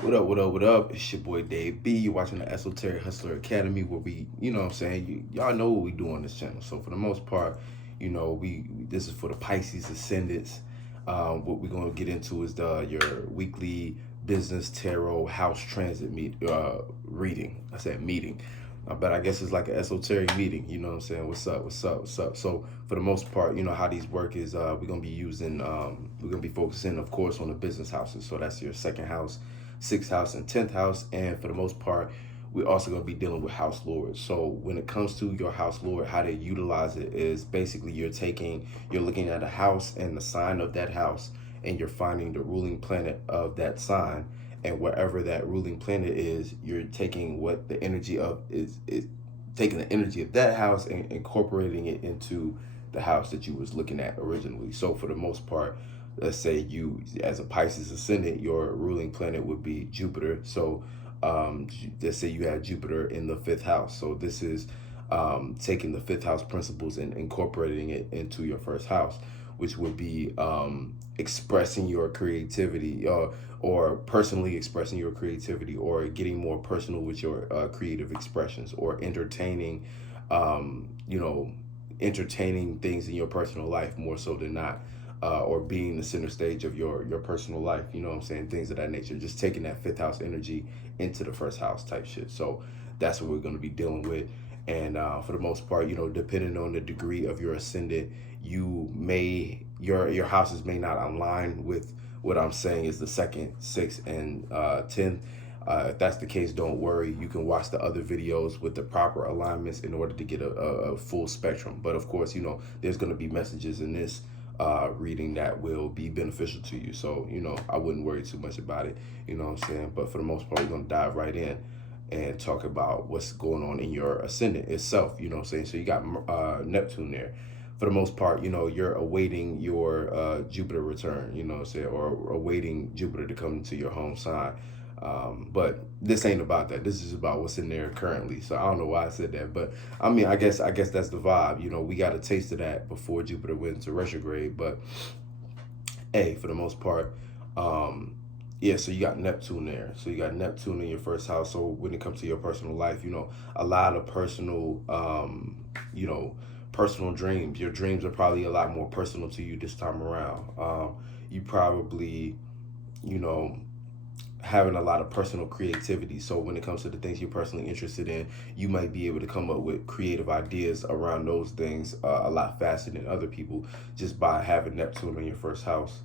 What up, what up, what up? It's your boy Dave B. You're watching the Esoteric Hustler Academy where we, what I'm saying, y'all know what we do on this channel. So for the most part, this is for the Pisces Ascendants. What we're gonna get into is your weekly business tarot house transit reading. I said meeting. But I guess it's like an esoteric meeting, you know what I'm saying? What's up, what's up, what's up? So for the most part, how these work is we're gonna be we're gonna be focusing, of course, on the business houses. So that's your second house, sixth house, and 10th house. And for the most part, we're also gonna be dealing with house lords. So when it comes to your house lord, how to utilize it is basically you're looking at a house and the sign of that house, and you're finding the ruling planet of that sign, and wherever that ruling planet is, you're taking what the energy of is taking the energy of that house and incorporating it into the house that you was looking at originally. So for the most part, let's say you, as a Pisces ascendant, your ruling planet would be Jupiter. So let's say you had Jupiter in the fifth house. So this is taking the fifth house principles and incorporating it into your first house, which would be expressing your creativity, or personally expressing your creativity, or getting more personal with your creative expressions, or entertaining, entertaining things in your personal life more so than not. Or being the center stage of your personal life, you know what I'm saying? Things of that nature. Just taking that fifth house energy into the first house type shit. So that's what we're going to be dealing with. And for the most part, depending on the degree of your ascendant, your houses may not align with what I'm saying is the second, sixth, and 10th. If that's the case, don't worry. You can watch the other videos with the proper alignments in order to get a full spectrum. But of course, there's going to be messages in this reading that will be beneficial to you. So, I wouldn't worry too much about it. You know what I'm saying? But for the most part, we're going to dive right in and talk about what's going on in your ascendant itself. You know what I'm saying? So you got Neptune there. For the most part, you're awaiting your Jupiter return, you know what I'm saying, or awaiting Jupiter to come into your home sign. But this ain't about that. This is about what's in there currently. So I don't know why I said that, but I mean, I guess that's the vibe. We got a taste of that before Jupiter went into retrograde. But hey, for the most part, yeah. So you got Neptune there. So you got Neptune in your first house. So when it comes to your personal life, a lot of personal dreams. Your dreams are probably a lot more personal to you this time around. You probably, you know having a lot of personal creativity. So when it comes to the things you're personally interested in, you might be able to come up with creative ideas around those things a lot faster than other people, just by having Neptune in your first house.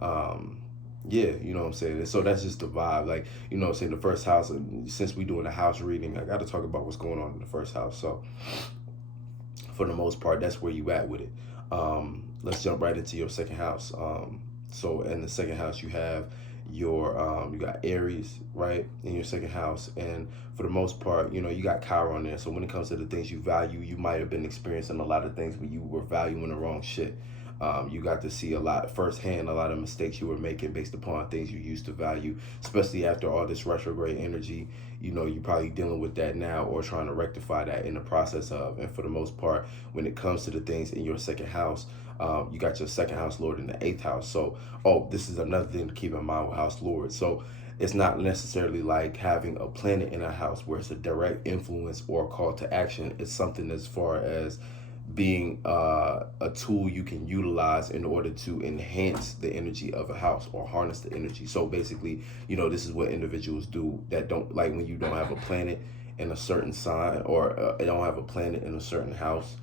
Yeah, you know what I'm saying? And so that's just the vibe. Like, I'm saying, the first house, and since we doing a house reading, I got to talk about what's going on in the first house. So for the most part, that's where you at with it. Let's jump right into your second house. So in the second house, you have you got Aries, right, in your second house. And for the most part, you got Chiron there. So when it comes to the things you value, you might have been experiencing a lot of things where you were valuing the wrong shit. You got to see a lot firsthand, a lot of mistakes you were making based upon things you used to value, especially after all this retrograde energy. You're probably dealing with that now, or trying to rectify that in the process of. And for the most part, when it comes to the things in your second house, you got your second house lord in the eighth house. So, this is another thing to keep in mind with house lord. So it's not necessarily like having a planet in a house where it's a direct influence or a call to action. It's something as far as being a tool you can utilize in order to enhance the energy of a house, or harness the energy. So basically, this is what individuals do that don't like, when you don't have a planet in a certain sign, or don't have a planet in a certain house,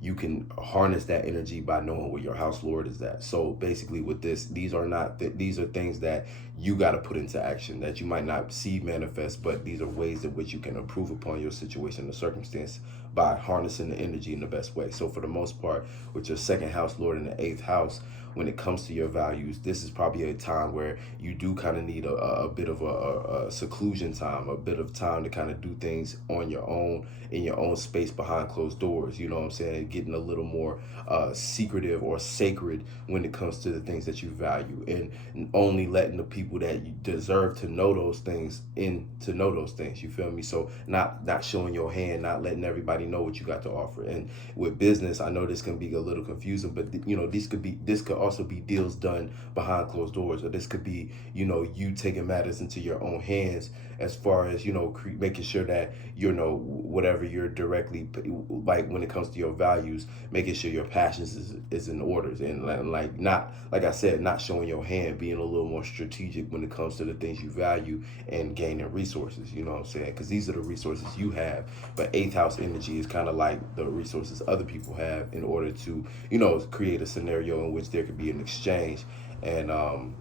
you can harness that energy by knowing where your house lord is at. So basically with this, these are not these are things that you got to put into action that you might not see manifest, but these are ways in which you can improve upon your situation and circumstance by harnessing the energy in the best way. So for the most part, with your second house lord in the eighth house, when it comes to your values, this is probably a time where you do kind of need a bit of a seclusion time, a bit of time to kind of do things on your own, in your own space, behind closed doors. You know what I'm saying? Getting a little more secretive or sacred when it comes to the things that you value, and only letting the people that you deserve to know those things in to know those things. You feel me? So not showing your hand, not letting everybody know what you got to offer. And with business, I know this can be a little confusing, but this could also be deals done behind closed doors, or this could be, you know, you taking matters into your own hands as far as, you know, making sure that, you know, whatever you're directly, like when it comes to your values, making sure your passions is in orders, and like not, like I said, not showing your hand, being a little more strategic when it comes to the things you value and gaining resources, you know what I'm saying? Because these are the resources you have, but eighth house energy is kind of like the resources other people have in order to, you know, create a scenario in which there could be an exchange. And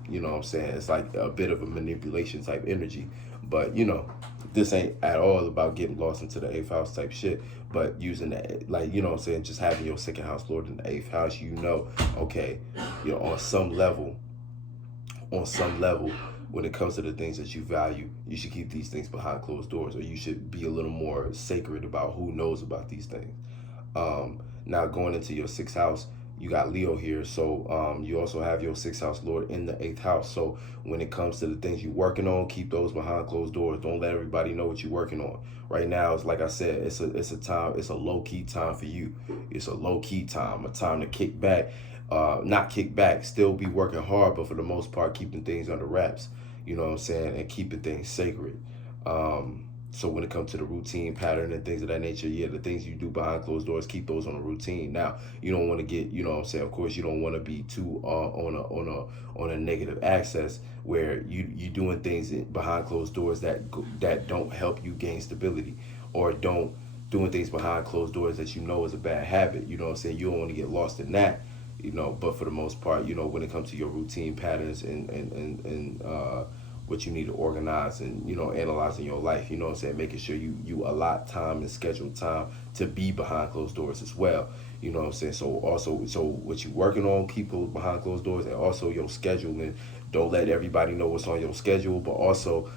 you know what I'm saying, it's like a bit of a manipulation type energy. But you know, this ain't at all about getting lost into the eighth house type shit, but using that, like, you know what I'm saying, just having your second house lord in the eighth house, you know, okay, you know, on some level, when it comes to the things that you value, you should keep these things behind closed doors, or you should be a little more sacred about who knows about these things. Now going into your sixth house, you got Leo here, so you also have your sixth house lord in the eighth house. So when it comes to the things you're working on, keep those behind closed doors. Don't let everybody know what you're working on. Right now, it's like I said, it's a low key time for you. It's a low key time, a time to kick back, not kick back, still be working hard, but for the most part, keeping things under wraps. You know what I'm saying, and keeping things sacred. So when it comes to the routine pattern and things of that nature, yeah, the things you do behind closed doors, keep those on a routine. Now, you don't want to get, you know what I'm saying, of course, you don't want to be too on a negative access where you doing things behind closed doors that don't help you gain stability, or don't doing things behind closed doors that you know is a bad habit. You know what I'm saying? You don't want to get lost in that. You know, but for the most part, you know, when it comes to your routine patterns and what you need to organize and, you know, analyzing your life, you know what I'm saying, making sure you allot time and schedule time to be behind closed doors as well. You know what I'm saying? So also, so what you working on, keep those behind closed doors, and also your scheduling. Don't let everybody know what's on your schedule, but also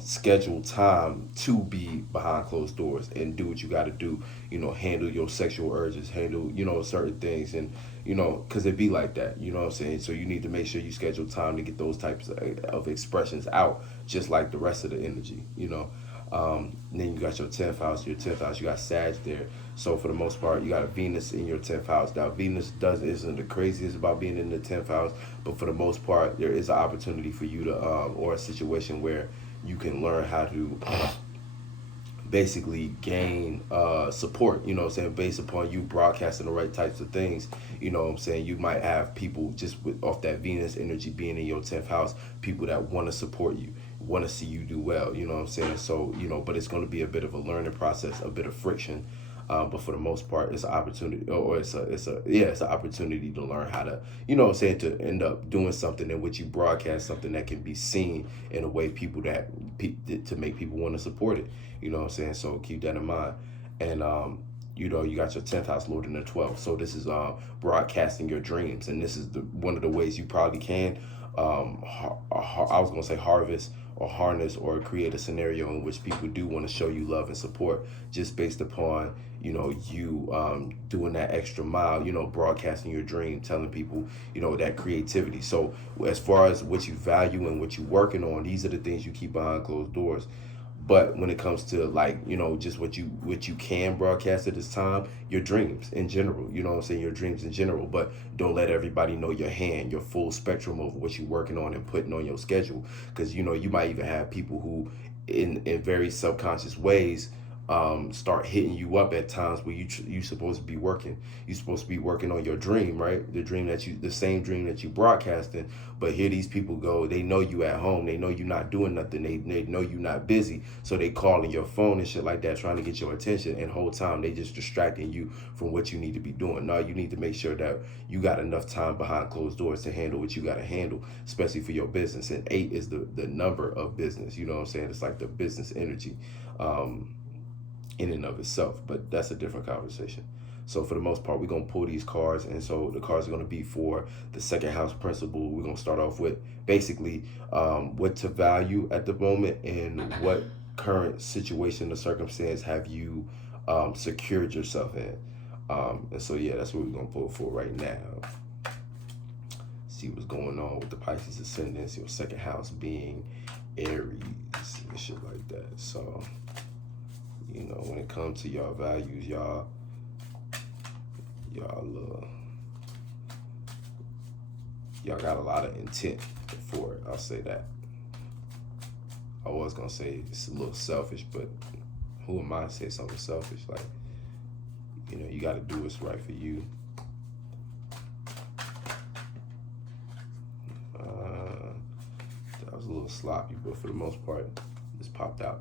schedule time to be behind closed doors and do what you got to do. You know, handle your sexual urges, handle, you know, certain things, and, you know, because it be like that, you know what I'm saying? So you need to make sure you schedule time to get those types of expressions out, just like the rest of the energy, you know. Then you got your 10th house. Your 10th house, you got Sag there. So for the most part, you got a Venus in your 10th house. Now, Venus isn't the craziest about being in the 10th house, but for the most part, there is an opportunity for you to, or a situation where you can learn how to basically gain support, you know what I'm saying, based upon you broadcasting the right types of things. You know what I'm saying, you might have people just off that Venus energy being in your 10th house, people that want to support you, want to see you do well, you know what I'm saying. So, you know, but it's going to be a bit of a learning process, a bit of friction, but for the most part, it's an opportunity, or it's an opportunity to learn how to, you know what I'm saying, to end up doing something in which you broadcast something that can be seen in a way to make people want to support it. You know what I'm saying? So keep that in mind. And you know, you got your 10th house lord in the 12th. So this is broadcasting your dreams, and this is one of the ways you probably can I was gonna say harvest or harness or create a scenario in which people do want to show you love and support, just based upon, you know, you doing that extra mile, you know, broadcasting your dream, telling people, you know, that creativity. So as far as what you value and what you're working on, these are the things you keep behind closed doors. But when it comes to, like, you know, just what you can broadcast at this time, your dreams in general, you know what I'm saying, your dreams in general, but don't let everybody know your hand, your full spectrum of what you're working on and putting on your schedule. Because, you know, you might even have people who in very subconscious ways start hitting you up at times where you supposed to be working. You're supposed to be working on your dream, right? The same dream that you broadcasting. But here these people go, they know you at home. They know you not doing nothing. They know you not busy. So they calling your phone and shit like that, trying to get your attention. And whole time they just distracting you from what you need to be doing. Now you need to make sure that you got enough time behind closed doors to handle what you got to handle, especially for your business. And 8 is the number of business. You know what I'm saying? It's like the business energy. In and of itself, but that's a different conversation. So for the most part, we're going to pull these cards, and so the cards are going to be for the second house principle. We're going to start off with basically what to value at the moment and what current situation or circumstance have you secured yourself in. And so, yeah, that's what we're going to pull for right now. See what's going on with the Pisces Ascendant, your second house being Aries and shit like that. So, you know, when it comes to y'all values, y'all y'all got a lot of intent for it. I'll say that. I was gonna say it's a little selfish, but who am I to say something selfish? Like, you know, you got to do what's right for you. That was a little sloppy, but for the most part, this popped out.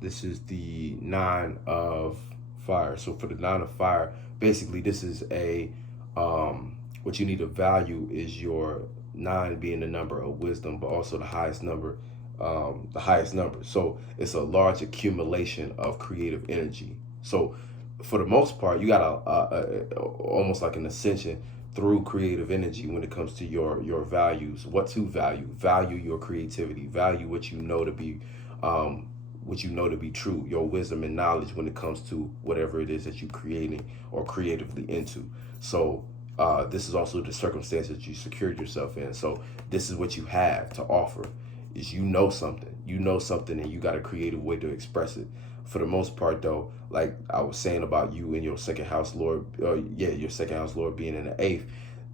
This is the 9 of fire. So for the 9 of fire, basically this is a, what you need to value is your 9 being the number of wisdom, but also the highest number. So it's a large accumulation of creative energy. So for the most part, you got almost like an ascension through creative energy when it comes to your values. What to value your creativity, value what you know to be true, your wisdom and knowledge when it comes to whatever it is that you're creating or creatively into. So this is also the circumstance that you secured yourself in. So this is what you have to offer, is you know something and you got a creative way to express it. For the most part though, like I was saying about you and your second house lord, your second house lord being in the 8th,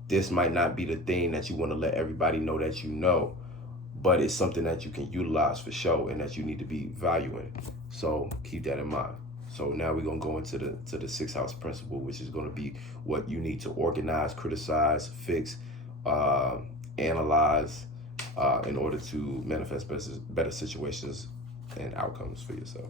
this might not be the thing that you want to let everybody know that you know, but it's something that you can utilize for show and that you need to be valuing. So keep that in mind. So now we're gonna go into the 6th house principle, which is gonna be what you need to organize, criticize, fix, analyze, in order to manifest better situations and outcomes for yourself.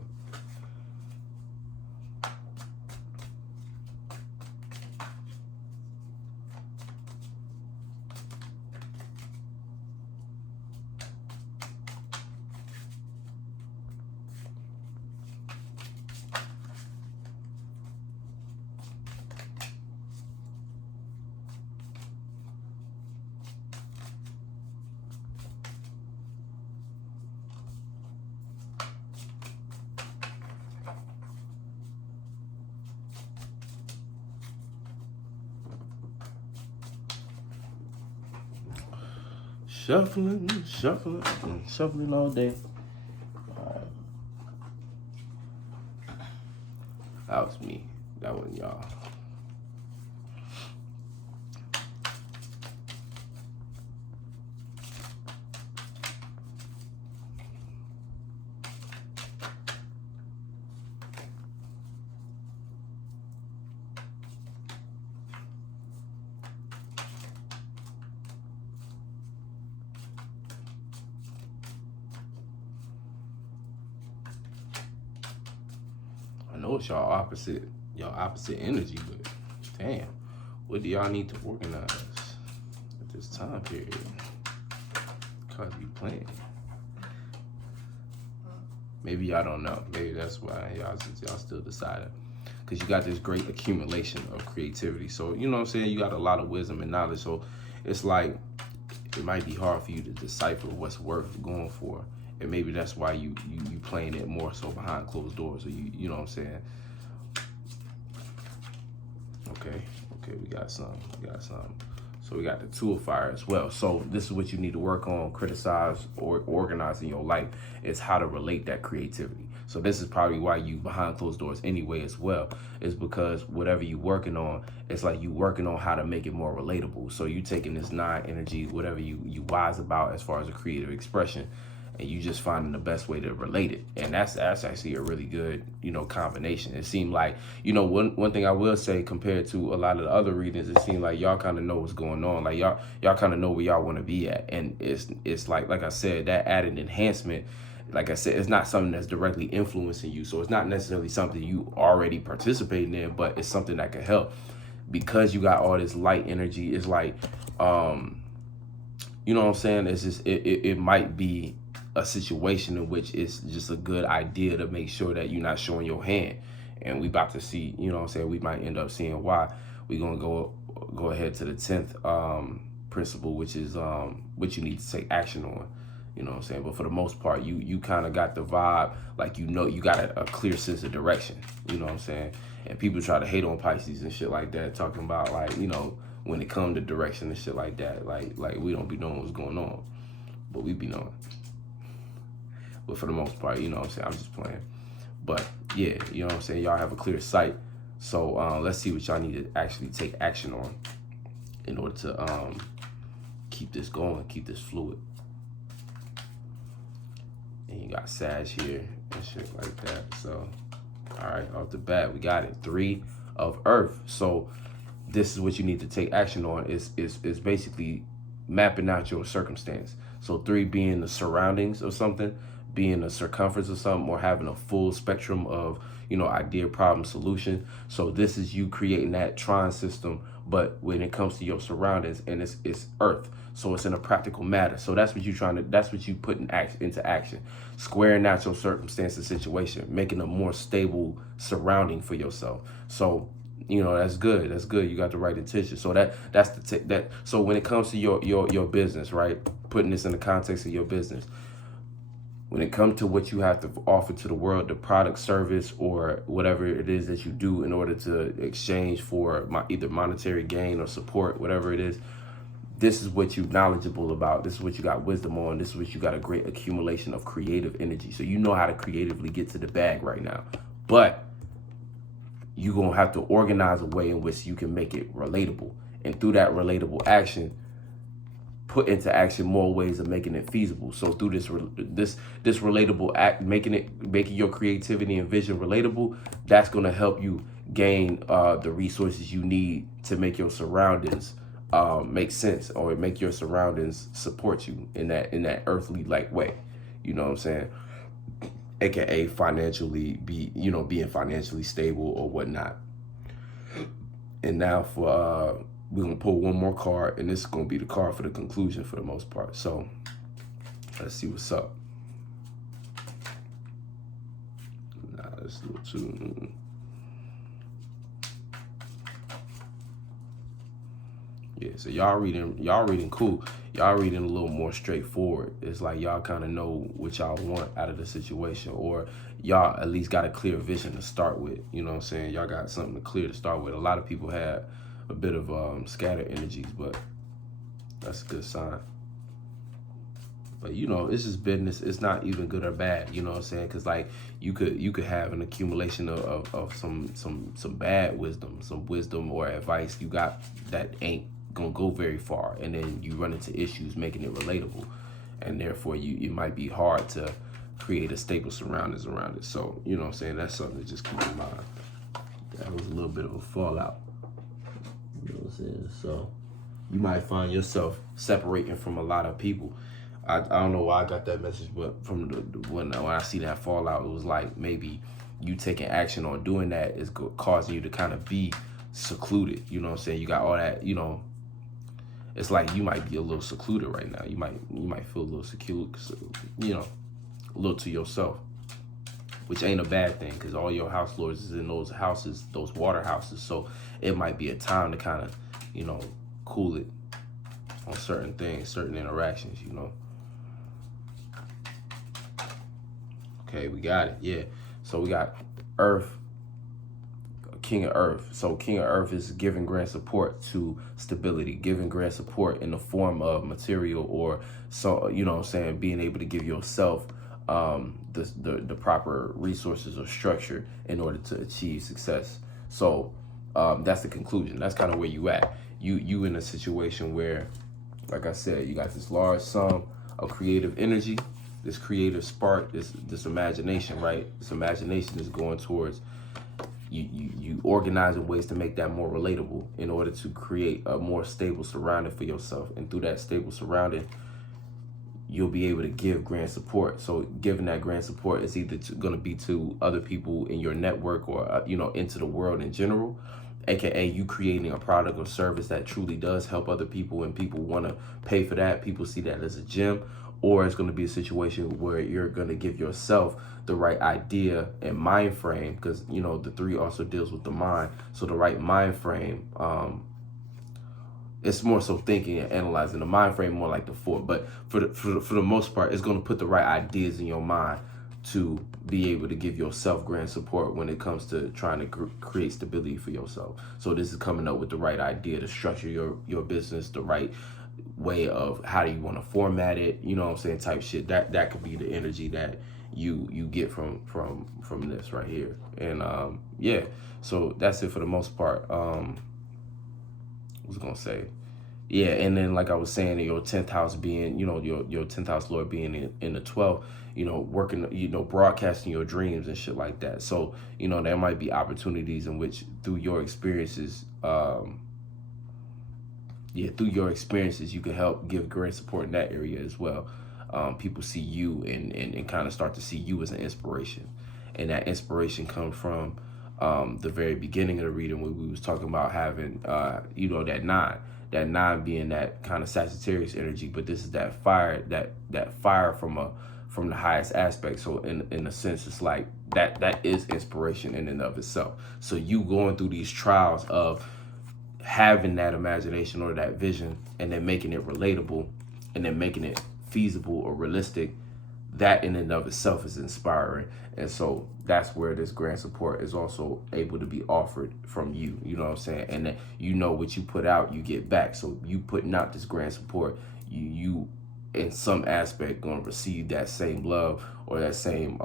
Shuffling all day. All right. That was me. That wasn't y'all. I know it's y'all opposite energy, but damn, what do y'all need to organize at this time period? Cause you playing. Maybe y'all don't know. Maybe that's why y'all still deciding. Cause you got this great accumulation of creativity. So you know what I'm saying? You got a lot of wisdom and knowledge. So it's like it might be hard for you to decipher what's worth going for. And maybe that's why you playing it more so behind closed doors, or you know what I'm saying? Okay, we got some. So we got the 2 of fire as well. So this is what you need to work on, criticize, or organize in your life, is how to relate that creativity. So this is probably why you behind closed doors anyway as well, is because whatever you working on, it's like you working on how to make it more relatable. So you taking this 9 energy, whatever you wise about as far as a creative expression, and you just finding the best way to relate it. And that's actually a really good, combination. It seemed like, one thing I will say compared to a lot of the other readings, it seemed like y'all kind of know what's going on. Like y'all kind of know where y'all want to be at. And it's like I said, that added enhancement, like I said, it's not something that's directly influencing you. So it's not necessarily something you already participating in, but it's something that can help. Because you got all this light energy, it's like, you know what I'm saying? It's just, it might be a situation in which it's just a good idea to make sure that you're not showing your hand. And we about to see, you know what I'm saying, we might end up seeing why. We're going to go ahead to the 10th principle, which is what you need to take action on. You know what I'm saying? But for the most part, you kind of got the vibe, like, you got a clear sense of direction. You know what I'm saying? And people try to hate on Pisces and shit like that, talking about, like, when it comes to direction and shit like that, like we don't be knowing what's going on. But we be knowing. But for the most part, you know what I'm saying, I'm just playing. But yeah, you know what I'm saying, y'all have a clear sight. So let's see what y'all need to actually take action on in order to keep this going, keep this fluid. And you got Sag here and shit like that. So, all right, off the bat, we got it. 3 of Earth. So this is what you need to take action on. Is basically mapping out your circumstance. So 3 being the surroundings of something, being the circumference of something, or having a full spectrum of, idea, problem, solution. So this is you creating that trine system, but when it comes to your surroundings, and it's Earth. So it's in a practical matter. So that's what that's what you put into action. Squaring out your circumstance and situation, making a more stable surrounding for yourself. So, that's good. That's good. You got the right intention. So so when it comes to your business, right? Putting this in the context of your business, when it comes to what you have to offer to the world, the product, service, or whatever it is that you do in order to exchange for either monetary gain or support, whatever it is, this is what you're knowledgeable about. This is what you got wisdom on. This is what you got a great accumulation of creative energy. So you know how to creatively get to the bag right now. But you're going to have to organize a way in which you can make it relatable. And through that relatable action, put into action more ways of making it feasible. So through this relatable act, making your creativity and vision relatable, that's going to help you gain the resources you need to make your surroundings make sense, or make your surroundings support you in that earthly like way. You know what I'm saying? AKA financially being financially stable or whatnot. And now for we're gonna pull one more card, and this is gonna be the card for the conclusion for the most part. So let's see what's up. Nah, let's do it too. Yeah, so y'all reading cool. Y'all reading a little more straightforward. It's like y'all kind of know what y'all want out of the situation, or y'all at least got a clear vision to start with. You know what I'm saying? Y'all got something clear to start with. A lot of people have a bit of scattered energies, but that's a good sign. But it's just business. It's not even good or bad. You know what I'm saying? Because like you could have an accumulation of some bad wisdom, some wisdom or advice you got that ain't gonna go very far, and then you run into issues making it relatable, and therefore it might be hard to create a stable surroundings around it. So you know what I'm saying? That's something to just keep in mind. That was a little bit of a fallout. You know what I'm saying? So you might find yourself separating from a lot of people. I don't know why I got that message, but from when I see that fallout, it was like maybe you taking action on doing that is causing you to kind of be secluded. You know what I'm saying? You got all that, it's like you might be a little secluded right now. You might feel a little secluded, a little to yourself, which ain't a bad thing, because all your house lords is in those houses, those water houses. So it might be a time to kind of, cool it on certain things, certain interactions, Okay, we got it. Yeah. So we got Earth, King of Earth. So King of Earth is giving grand support to stability, giving grand support in the form of material, or so, being able to give yourself the proper resources or structure in order to achieve success. So that's the conclusion. That's kind of where you at. You in a situation where, like I said, you got this large sum of creative energy, this creative spark, this imagination, right? This imagination is going towards you organizing ways to make that more relatable in order to create a more stable surrounding for yourself. And through that stable surrounding, you'll be able to give grand support. So giving that grand support is either going to be to other people in your network, or, into the world in general, AKA you creating a product or service that truly does help other people, and people want to pay for that. People see that as a gem. Or it's going to be a situation where you're going to give yourself the right idea and mind frame, because, the 3 also deals with the mind. So the right mind frame, it's more so thinking and analyzing. The mind frame more like the 4. But for the most part, it's going to put the right ideas in your mind to be able to give yourself grand support when it comes to trying to create stability for yourself. So this is coming up with the right idea to structure your business, the right way of how do you want to format it, type shit. That could be the energy that you get from this right here. And yeah, so that's it for the most part. I was gonna say, Yeah, and then like I was saying, your 10th house being, your 10th house Lord being in the 12th, working, broadcasting your dreams and shit like that. So, there might be opportunities in which through your experiences, you can help give great support in that area as well. People see you and kind of start to see you as an inspiration. And that inspiration comes from the very beginning of the reading when we was talking about having, that nine being that kind of Sagittarius energy, but this is that fire, that fire from the highest aspect. So in a sense, it's like that is inspiration in and of itself. So you going through these trials of having that imagination or that vision and then making it relatable and then making it feasible or realistic, that in and of itself is inspiring. And so that's where this grant support is also able to be offered from you. You know what I'm saying? And then what you put out, you get back. So you putting out this grant support, you in some aspect gonna receive that same love or that same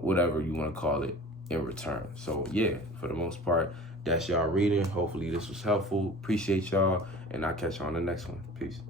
whatever you want to call it in return. So yeah, for the most part, that's y'all reading. Hopefully this was helpful. Appreciate y'all, and I'll catch you on the next one. Peace.